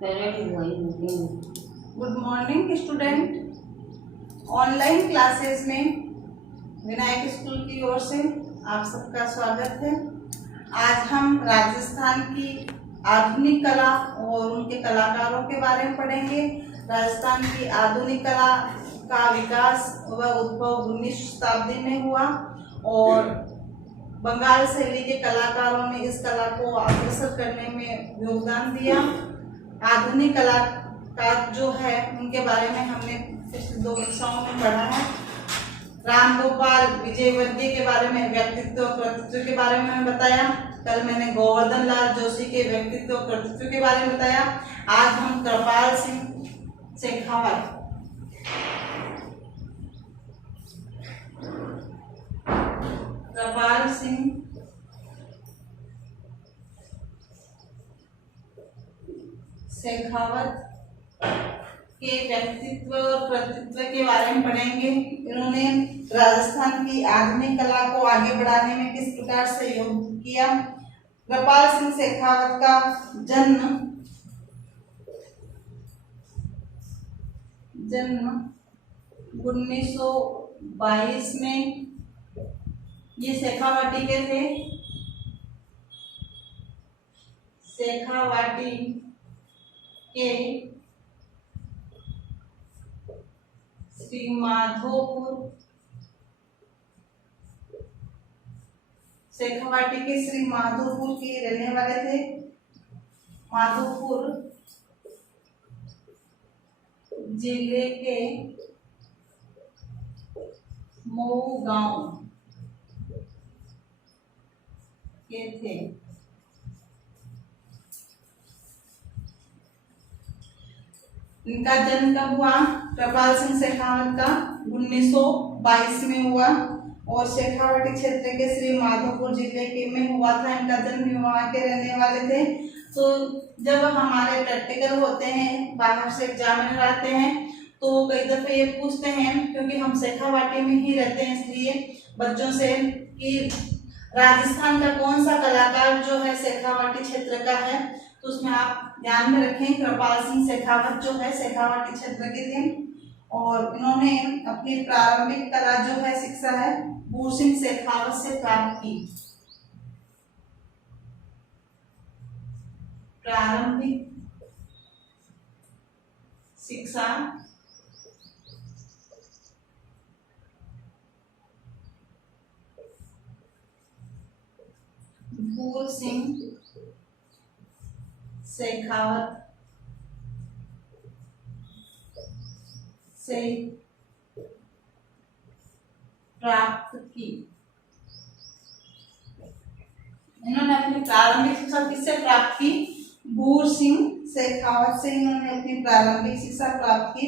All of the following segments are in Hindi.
Good morning student. Online classes में विनायक स्कूल की ओर से आप सबका स्वागत है। आज हम राजस्थान की आधुनिक कला और उनके कलाकारों के बारे में पढ़ेंगे। राजस्थान की आधुनिक कला का विकास व उद्भव 19वीं शताब्दी में हुआ और बंगाल शैली के कलाकारों ने इस कला को अग्रसर करने में योगदान दिया। आधुनिक कला का जो है उनके बारे में हमने पिछले 2 कक्षाओं में पढ़ा है। राम गोपाल विजयवर्गीय के बारे में, व्यक्तित्व और कृतित्व के बारे में मैंने बताया। कल मैंने गोवर्धन लाल जोशी के व्यक्तित्व और कृतित्व के बारे में बताया। आज हम कृपाल सिंह शेखावत के व्यक्तित्व और कृतित्व के बारे में पढ़ेंगे। इन्होंने राजस्थान की आधुनिक कला को आगे बढ़ाने में किस प्रकार से सहयोग किया। कृपाल सिंह शेखावत का जन्म 1922 में, ये शेखावाटी के थे। शेखावाटी के श्री माधोपुर, शेखावाटी के श्री माधोपुर के रहने वाले थे। माधोपुर जिले के मऊ गांव के थे। इनका जन्म कब हुआ? कृपाल सिंह शेखावत का 1922 में हुआ और शेखावाटी क्षेत्र के श्री माधोपुर जिले के में हुआ था इनका जन्म। वहाँ के रहने वाले थे। तो जब हमारे प्रैक्टिकल होते हैं, बाहर से एग्जामिनर आते हैं, तो कई दफे ये पूछते हैं, क्योंकि हम शेखावाटी में ही रहते हैं, इसलिए बच्चों से कि राजस्थान का कौन सा कलाकार जो है शेखावाटी क्षेत्र का है। तो उसमें आप ध्यान में रखें, कृपाल सिंह शेखावत जो है शेखावाटी क्षेत्र के थे और इन्होंने अपनी प्रारंभिक कला जो है शिक्षा है बूढ़ सिंह शेखावत से प्राप्त की। प्रारंभिक शिक्षा बूढ़ सिंह शेखावत से प्राप्त की। इन्होंने अपनी प्रारंभिक शिक्षा किससे प्राप्त की? बूढ़ सिंह शेखावत से इन्होंने अपनी प्रारंभिक शिक्षा प्राप्त की।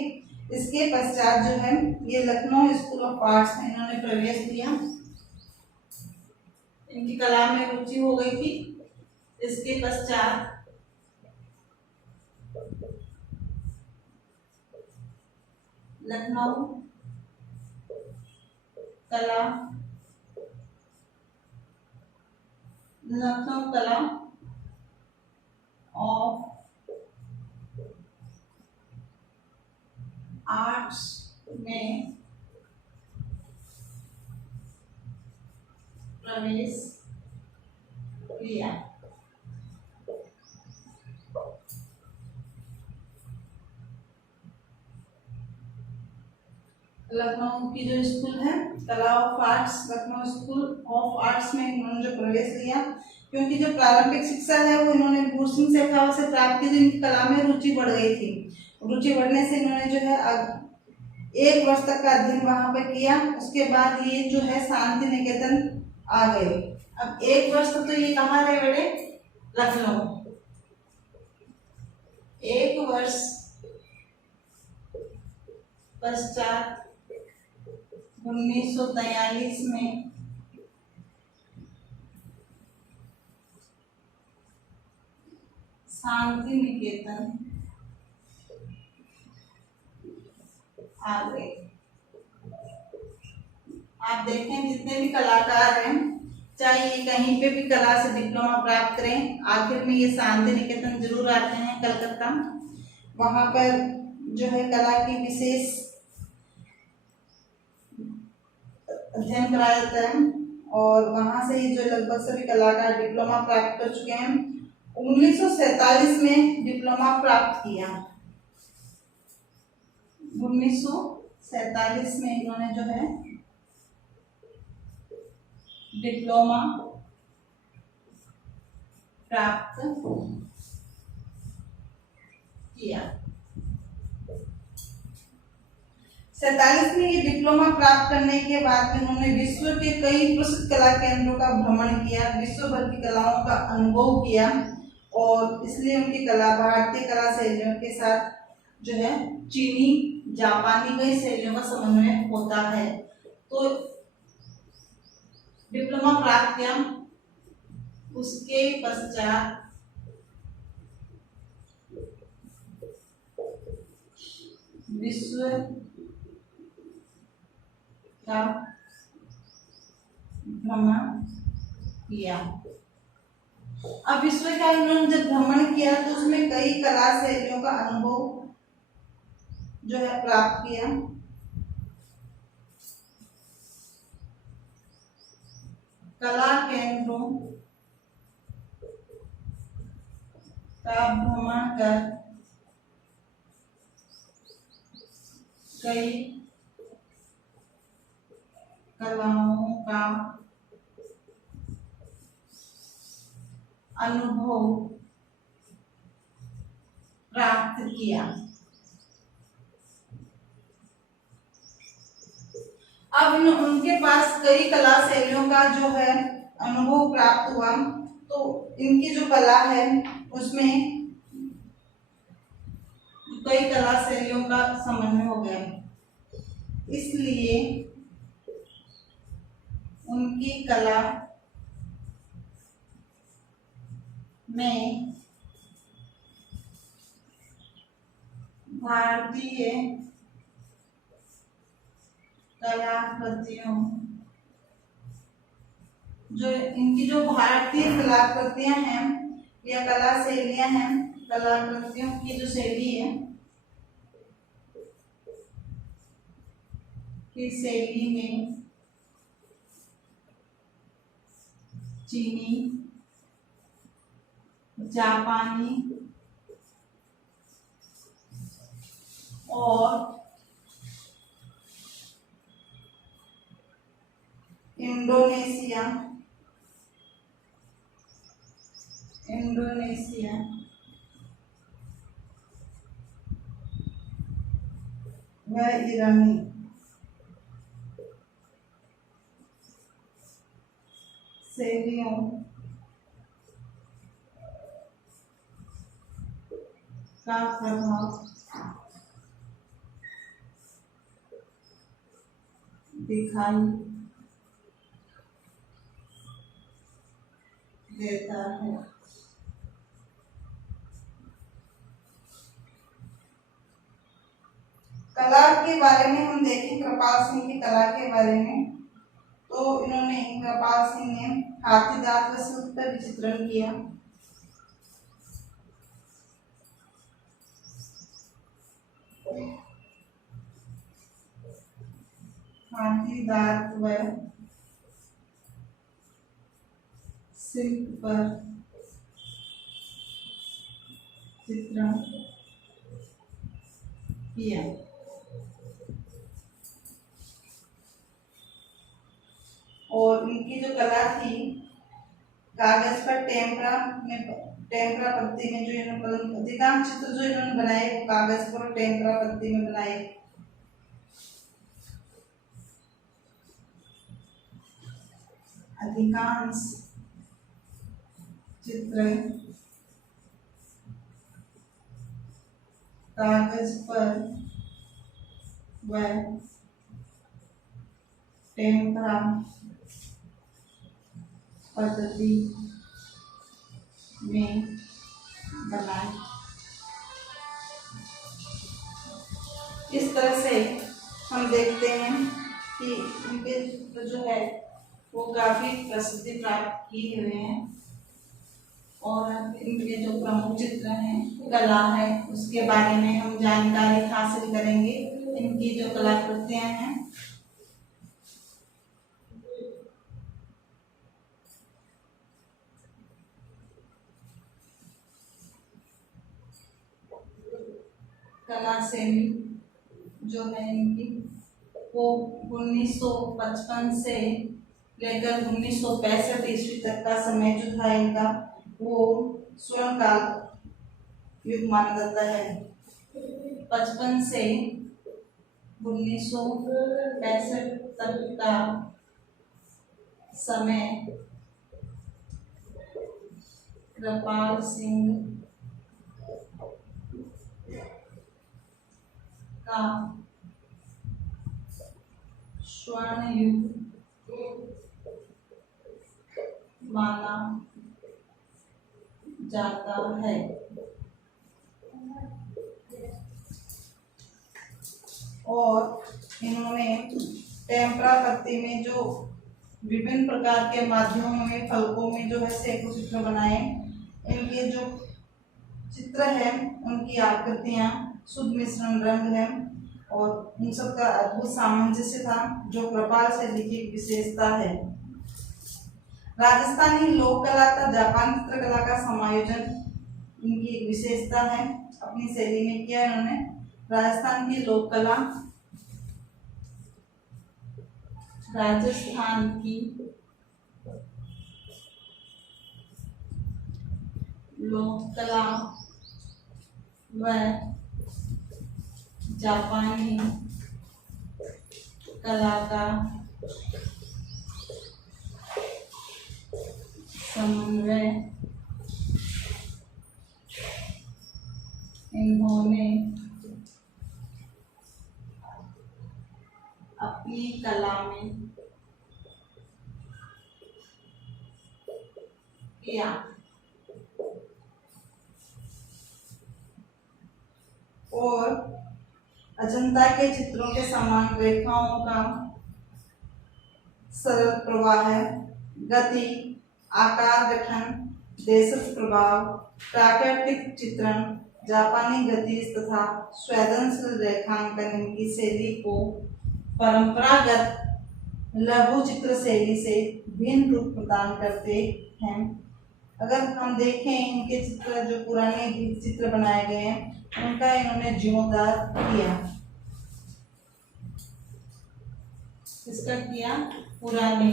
इसके पश्चात जो है ये लखनऊ स्कूल ऑफ आर्ट्स में इन्होंने प्रवेश लिया। इनकी कला में रुचि हो गई थी। इसके पश्चात लखनऊ कला ऑफ आर्ट्स में प्रवेश किया। लखनऊ की जो स्कूल है कला of arts, Lucknow school of arts में इन्होंने जो प्रवेश लिया, क्योंकि जो प्रारंभिक शिक्षा है वो इन्होंने बूढ़ सिंह शेखावत से प्राप्त की। जो इनकी कला में रुचि बढ़ गई थी, रुचि बढ़ने से इन्होंने जो है 1 वर्ष तक का अध्ययन वहां पर किया। उसके बाद ये जो है शांति निकेतन आ गए। अब 1 वर्ष तक तो ये कहाँ रहे बेटे? लखनऊ। 1 वर्ष पश्चात 1943 में शांति निकेतन आ गए। आप देखें जितने भी कलाकार हैं, चाहे ये कहीं पे भी कला से डिप्लोमा प्राप्त करें, आखिर में ये शांति निकेतन जरूर आते हैं कलकत्ता। वहां पर जो है कला की विशेष अध्ययन कराया जाता है और वहां से ही जो लगभग सभी कलाकार डिप्लोमा प्राप्त कर चुके हैं। 1947 में डिप्लोमा प्राप्त किया। 1947 में इन्होंने जो है डिप्लोमा प्राप्त किया। 47 में ये डिप्लोमा प्राप्त करने के बाद इन्होंने विश्व के कई प्रसिद्ध कला केंद्रों का भ्रमण किया, विश्व भर की कलाओं का अनुभव किया और इसलिए उनकी कला भारतीय कला शैलियों के साथ जो है चीनी, जापानी कई शैलियों का समन्वय होता है। तो डिप्लोमा प्राप्त किया, उसके पश्चात विश्व का भ्रमण किया। अब विश्व का इन्होंने जब भ्रमण किया तो उसमें कई कला शैलियों का अनुभव जो है प्राप्त किया। कला केंद्रों का भ्रमण कर कई कलाओं का अनुभव प्राप्त किया। अब उनके पास कई कला शैलियों का जो है अनुभव प्राप्त हुआ तो इनकी जो कला है उसमें कई कला शैलियों का समन्वय हो गया, इसलिए उनकी कला में भारतीय कलाकृतियों जो इनकी जो भारतीय कलाकृतियां हैं या कला शैलियां हैं, कलाकृतियों की जो शैली है की शैली में चीनी, जापानी और इंडोनेशिया व ईरानी शैलियों का प्रभाव दिखाई देता है। कला के बारे में हम देखें, कृपाल सिंह की कला के बारे में, तो इन्होंने कृपाल सिंह ने हाथी दांत व शिल्प पर विचित्रण किया। हाथी दांत व शिल्प पर चित्रण किया। और इनकी जो कला थी कागज पर टेम्परा पत्ती में जो इन्होंने अधिकांश चित्र जो इन्होंने बनाए वो कागज पर टेम्परा पत्ती में बनाए। अधिकांश चित्र कागज पर व टेम्परा पद्धति में बनाए। इस तरह से हम देखते हैं कि इनके जो है वो काफी प्रसिद्धि प्राप्त किए हुए हैं। और इनके जो प्रमुख चित्र हैं, कला है, उसके बारे में हम जानकारी हासिल करेंगे। इनकी जो कलाकृतियां हैं, कला शैली जो है इनकी, वो 1955 से लेकर 1965 ईस्वी तक का समय जो था इनका, वो स्वर्ण काल युग माना जाता है। 55 से 1965 तक का समय कृपाल सिंह का स्वर्ण युग माना जाता है। और इन्होंने टेम्परा पत्ती में जो विभिन्न प्रकार के माध्यमों में, फलकों में जो है सैकड़ों चित्र बनाए। इनके जो चित्र है, उनकी आकृतियां शुद्ध मिश्रण रंग है और उन सब का अद्भुत सामंजस्य था, जो कृपाल शैली की विशेषता है। राजस्थानी लोक कला का जापान चित्रकला का समायोजन इनकी एक विशेषता है। अपनी शैली में किया इन्होंने। राजस्थान की लोक कला, राजस्थान की लोक कला व जापानी कला का समन्वय इन्होंने अपनी कला में किया। और अजंता के चित्रों के समान रेखाओं का सरल प्रवाह है, गति, आकार गठन, देशज प्रभाव, प्राकृतिक चित्रण, जापानी गति तथा संवेदनशील रेखांकन इनकी शैली को परंपरागत लघु चित्र शैली से भिन्न रूप प्रदान करते हैं। अगर हम देखें इनके चित्र, जो पुराने चित्र बनाए गए हैं, उनका इन्होंने जीर्णोद्धार किया। इसका किया पुराने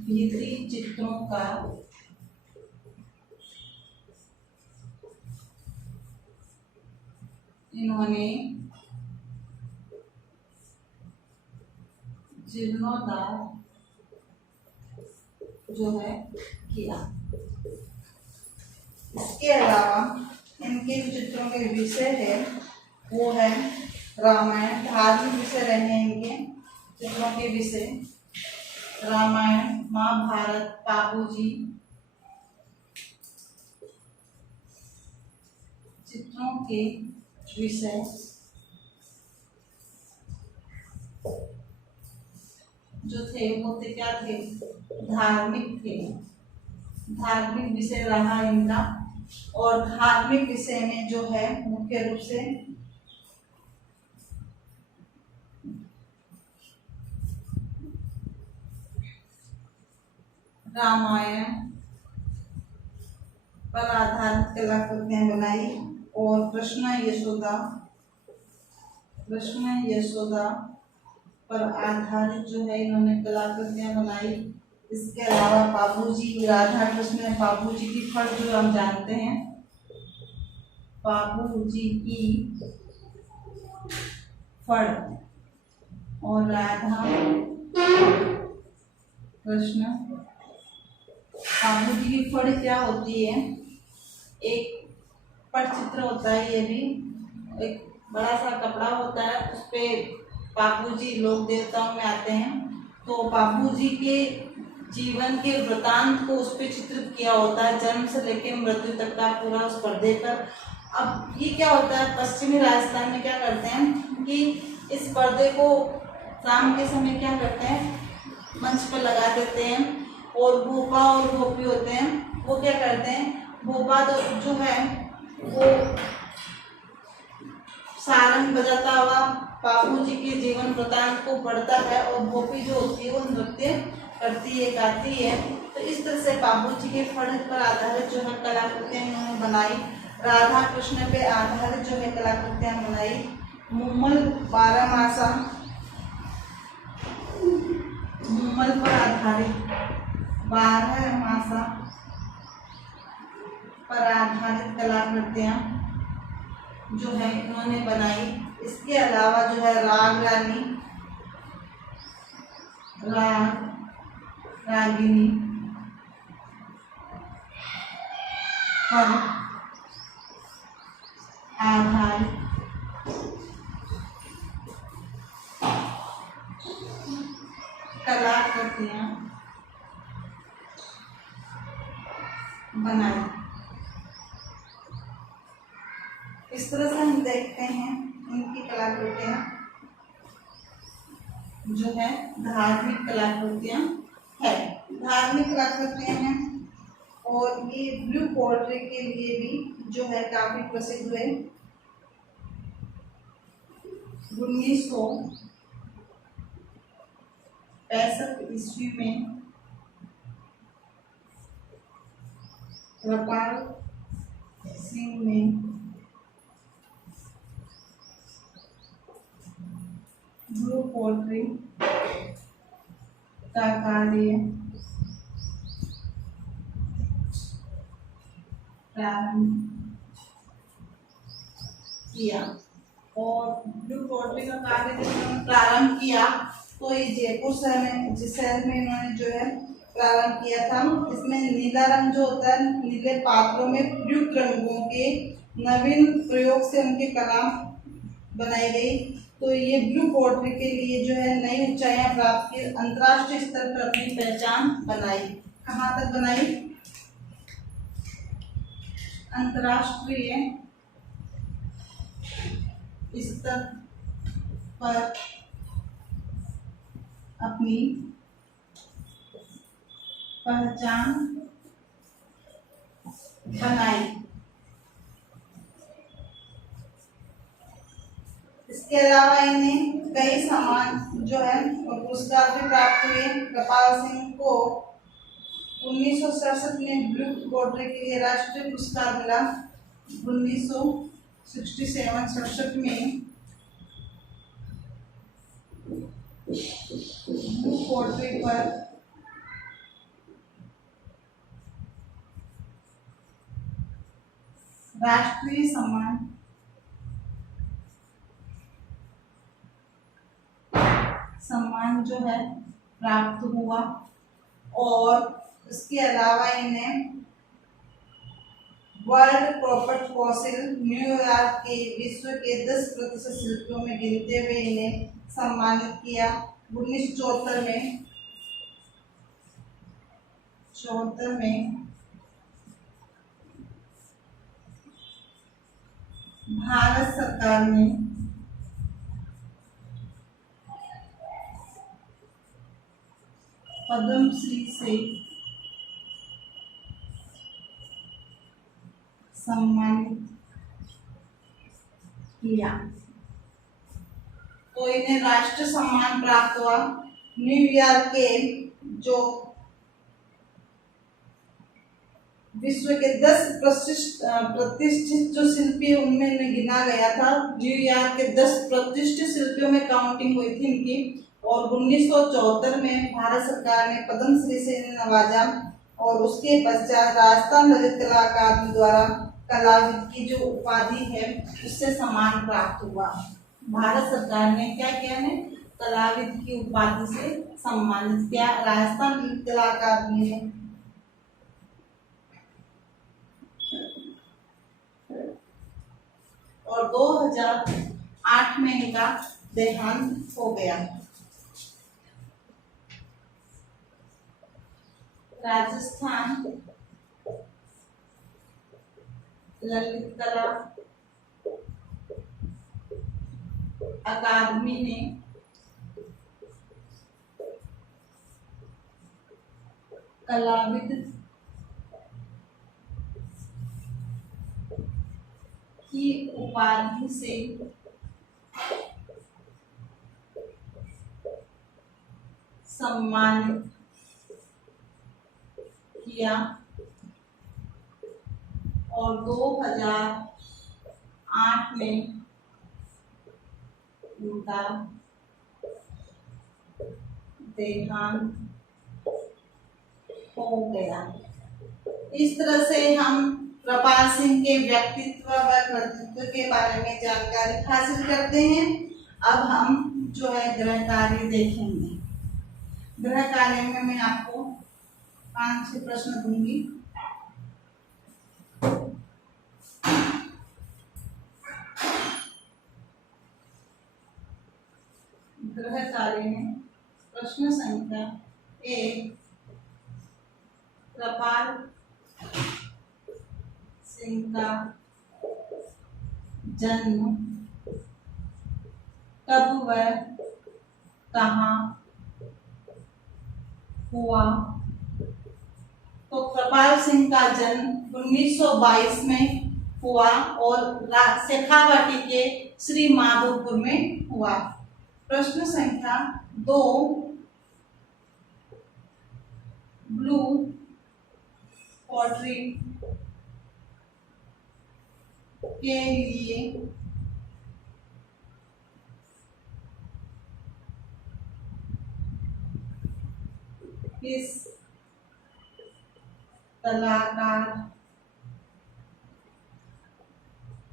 भित्ति चित्रों का इन्होंने जीर्णोद्धार जो है किया। इसके अलावा इनके चित्रों के विषय है, वो है रामायण। धार्मिक विषय रहे इनके चित्रों के विषय, रामायण, महाभारत, बाबूजी। चित्रों के विषय जो थे वो क्या थे? धार्मिक थे। धार्मिक विषय रहा इनका। और धार्मिक विषय में जो है मुख्य रूप से रामायण पर आधारित कलाकृतियां बनाई। और कृष्ण यशोदा पर आधारित जो है इन्होंने कलाकृतियां बनाई। इसके अलावा बाबूजी, राधा कृष्ण बाबूजी की फड़ जो हम जानते हैं, बाबूजी की फड़ और राधा कृष्ण। बाबूजी की फड़ क्या होती है? एक पटचित्र होता है, ये भी एक बड़ा सा कपड़ा होता है, उस पे बाबूजी लोक देवताओं में आते हैं, तो बाबूजी के जीवन के वृतांत को उस पे चित्रित किया होता है, जन्म से लेकर मृत्यु तक का पूरा उस पर्दे पर। अब ये क्या होता है, पश्चिमी राजस्थान में क्या करते हैं कि इस पर्दे को शाम के समय क्या करते हैं, मंच पर लगा देते हैं और भोपा और भोपी होते हैं, वो क्या करते हैं, भोपा तो जो है वो सारंग बजाता हुआ बापू जी के जीवन वृतांत को पढ़ता है, और भोपी जो होती है वो नृत्य करती है, गाती है। तो इस तरह से बापू जी के फर्ज पर आधारित जो है कलाकृतियां इन्होंने बनाई। राधा कृष्ण पे आधारित जो है कलाकृतियां बनाई। मुम्मल 12 मुम्मल पर आधारित 12 पर आधारित कलाकृतियां जो है इन्होंने बनाई। इसके अलावा जो है राग रानी, राग रागिनी पर आधारित कलाकृतियां बनाई। इस तरह से हम देखते हैं इनकी कलाकृतियां जो है धार्मिक कलाकृतियां है, धार्मिक कलाकृतियां हैं। और ये ब्लू पोएट्री के लिए भी जो है काफी प्रसिद्ध हुए। 1965 ईस्वी में कृपाल सिंह ने ब्लू पोएट्री का कार्य प्रारंभ किया। और ब्लू पोएट्री का कार्य जब उन्होंने प्रारंभ किया तो ये जयपुर शहर में, जिस शहर में इन्होंने जो है प्रारंभ किया था, इसमें नीला रंग जो होता है, नीले पात्रों में प्रयुक्त रंगों के नवीन प्रयोग से उनकी कला बनाई गई। तो ये ब्लू पोएट्री के लिए जो है नई ऊंचाइयां प्राप्त की, अंतर्राष्ट्रीय स्तर पर अपनी पहचान बनाई। कहाँ तक बनाई? अंतर्राष्ट्रीय स्तर पर अपनी पहचान बनाई। इसके अलावा इन्हें कई सम्मान जो है पुरस्कार भी प्राप्त हुए। कृपाल सिंह को 1967 में ब्लू पोएट्री के लिए राष्ट्रीय पुरस्कार मिला। 1967 में ब्लू पोएट्री पर राष्ट्रीय सम्मान जो है प्राप्त हुआ। और इसके अलावा इन्हें वर्ल्ड प्रॉपर्ट फॉसिल न्यूयॉर्क के विश्व के 10% शिल्पियों में गिनते हुए इन्हें सम्मानित किया। 1974 में भारत सरकार ने पद्मश्री से सम्मानित किया। तो इन्हें राष्ट्रीय सम्मान प्राप्त हुआ। न्यूयॉर्क के जो विश्व के 10 प्रतिष्ठित जो शिल्पी उनमें इन्हें गिना गया था। न्यूयॉर्क के 10 प्रतिष्ठित शिल्पियों में काउंटिंग हुई थी इनकी। और 1974 में भारत सरकार ने पद्मश्री से इन्हें नवाजा। और उसके पश्चात राजस्थान ललित कला अकादमी द्वारा कलाविद की जो उपाधि है उससे सम्मान प्राप्त हुआ। भारत सरकार ने क्या किया है, कलाविद की उपाधि से सम्मानित किया राजस्थान ललित कला अकादमी ने। और 2008 में इनका देहांत हो गया। राजस्थान ललित कला अकादमी ने कलाविद की उपाधि से सम्मानित किया और 2008 में उनका देहांत हो गया। इस तरह से हम कृपाल सिंह के व्यक्तित्व व कृतित्व के बारे में जानकारी हासिल करते हैं। अब हम जो है गृह कार्य देखेंगे। गृह कार्य में मैं आपको 5-6 प्रश्न दूंगी। गृह कार्य में प्रश्न संख्या 1, कृपाल सिंह का जन्म कब व कहाँ हुआ? तो कृपाल सिंह का जन्म 1922 में हुआ और शेखावाटी के श्री माधोपुर में हुआ। प्रश्न संख्या 2, ब्लू पॉटरी के लिए किस कलाकार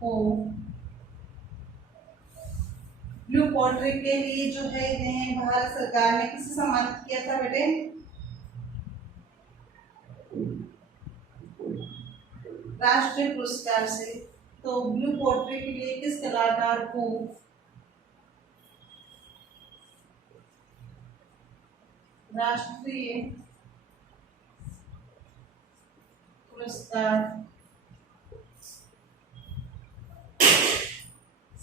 को ब्लू पॉटरी के लिए जो है इन्हें भारत सरकार ने किससे सम्मानित किया था बेटे? राष्ट्रीय पुरस्कार से। तो ब्लू पॉटरी के लिए किस कलाकार को राष्ट्रीय पुरस्कार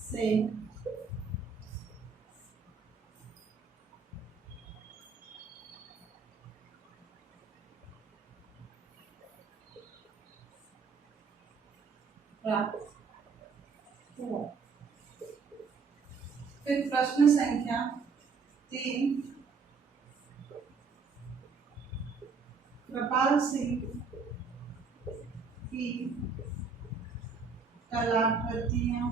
से प्राप्त हुआ। फिर प्रश्न संख्या 3, कृपाल सिंह की कलाकृतियों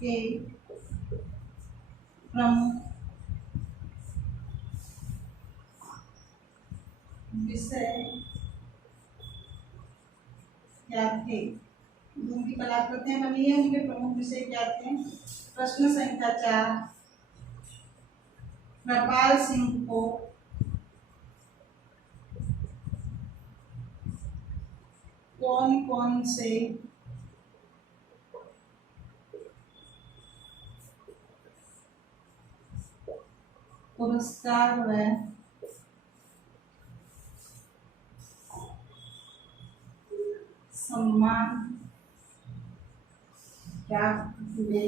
के प्रमुख विषय क्या थे? उनकी कलाकृतियां बनी है, उनके प्रमुख विषय क्या थे? प्रश्न संख्या 4, कृपाल सिंह को कौन कौन से पुरस्कार व सम्मान प्राप्त हुए?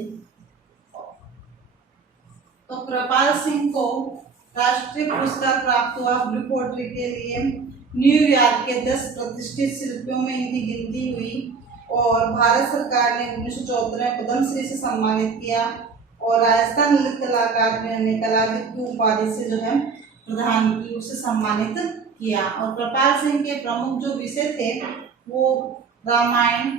तो कृपाल सिंह को राष्ट्रीय पुरस्कार प्राप्त हुआ ब्लू पॉटरी के लिए। न्यूयॉर्क के 10 प्रतिष्ठित शिल्पियों में इनकी गिनती हुई और भारत सरकार ने 1974 में पद्मश्री से सम्मानित किया और राजस्थान ललित कलाकार ने कलाविद की उपाधि से जो है प्रदान की, उसे सम्मानित किया। और कृपाल सिंह के प्रमुख जो विषय थे वो रामायण,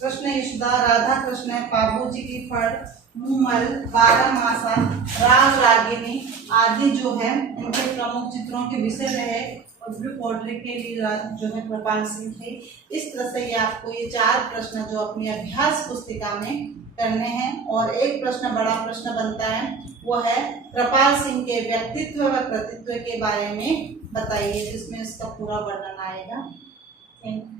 कृष्ण यशोदा, राधा कृष्ण, बाबूजी की फड़, मूमल, 12 मासा, राग रागिनी आदि जो है इनके प्रमुख चित्रों के विषय रहे और ब्लू पॉटरी के लिए जो है कृपाल सिंह थे। इस तरह से ये आपको ये 4 प्रश्न जो अपनी अभ्यास पुस्तिका में करने हैं और एक प्रश्न बड़ा प्रश्न बनता है, वो है कृपाल सिंह के व्यक्तित्व व कृतित्व के बारे में बताइए, जिसमें इसका पूरा वर्णन आएगा। Thank you.